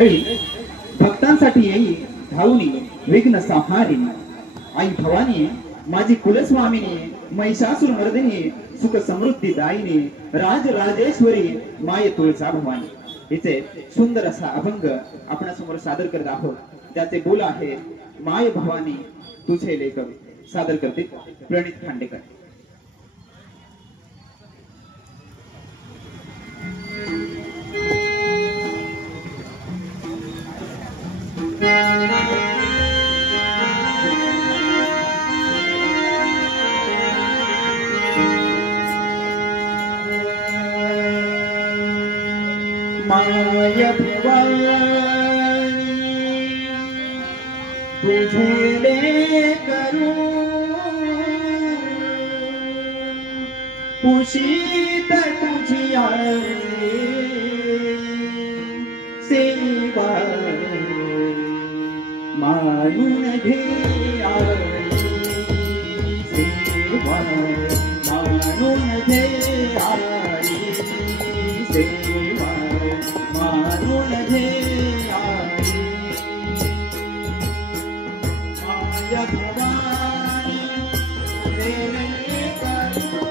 वेळी भक्तांसाठी येई धावूनी विघ्न संहारिणी आई भवानी माझी कुलस्वामिनी महिषासुर मर्दिनी सुख समृद्धी दायिनी राज राजेश्वरी माय तुळजा भवानी हिचे सुंदर असा अभंग आपणासमोर सादर करत आहोत। त्याचे बोल आहे माय भवानी तुझे लेख सादर करते प्रणित खांडेकर। माय भवानी तुझे लेकरू कुशीत तुझी आई सेवा मानून घे आई सेवा मानून घे आई सेवा मानून घे आई माय भवानी तुझे लेकरू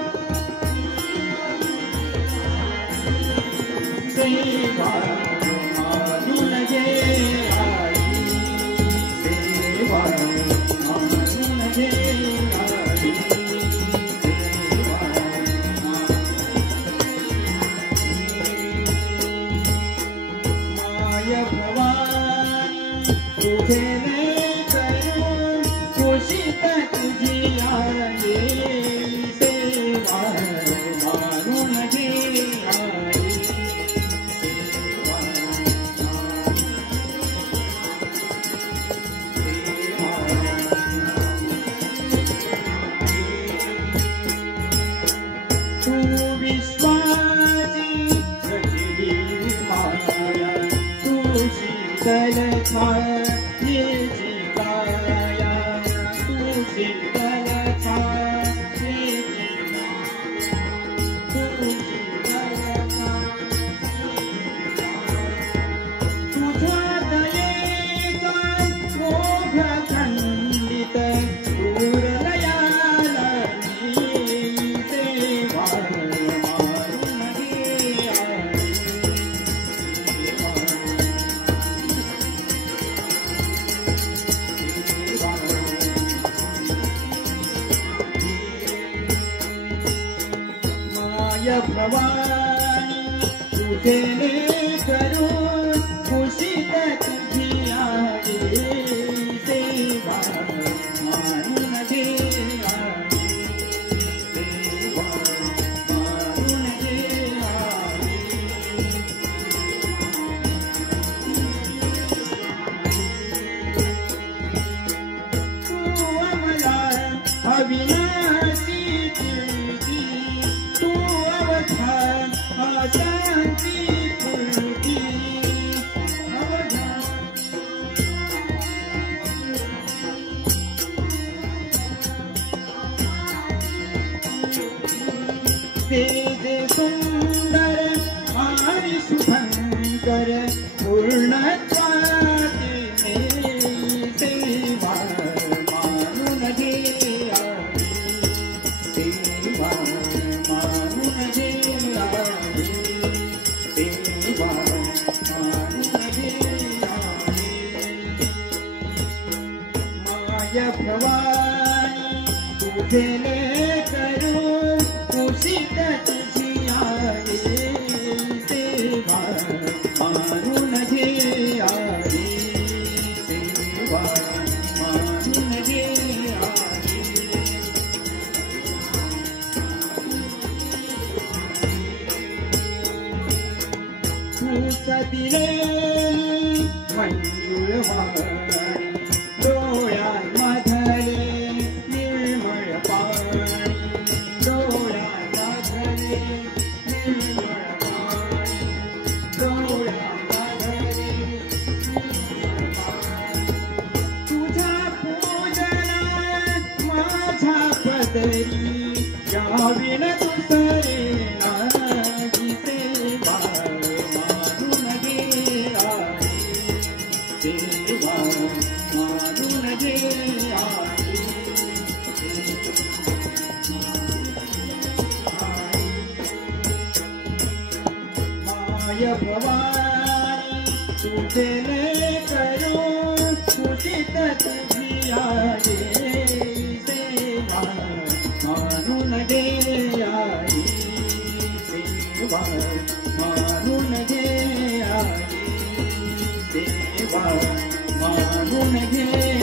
सेवा मानून घे आई सेवा मानून घे आई सेवा माय भवानी तुझे लेकरू कुशीत तुझी आई सेवा मानून घे आई सेवा तू विश्वाची रचली माया तू शीतल छायेची काया तू शीतल छायेची तू शीतल तुझ्या दयेचा मोह खंडित दूर दयाला मी सेवा मानून घे आई सेवा माय भवानी तुझे लेकरू कुशीत तुझी आई सेवा मानून घे आई सेवा मानून घे आई तू अमला अविनाशी कीर्ती तू अवधान आशांची फुलकी अवधान तेज सुंदर आणि शुभंकर पूर्णत्वातीने सेवा मानून घे आई सेवा मानून घे आई सेवा मानून घे आई माय भवानी तुझे लेकरू कुशीत तुझी आई सेवा मानून घे आई सेवा मानून घे आई तूच दिले मंजूळ वाणी डोळ्यांमधले निर्मळ पाणी डोळ्यांमधले निर्मळ पाणी डोळ्यांमधले निर्मळ पाणी तुझ्या पूजनात माझ्या पदरी याविन दुसरे नाही सेवा मानून घे आई देवा मानून घे आई माय भवानी तुझे ले करो तुझित तुझी आये देवा मानून घे आई देवा मानून घे आई देवा मानून घे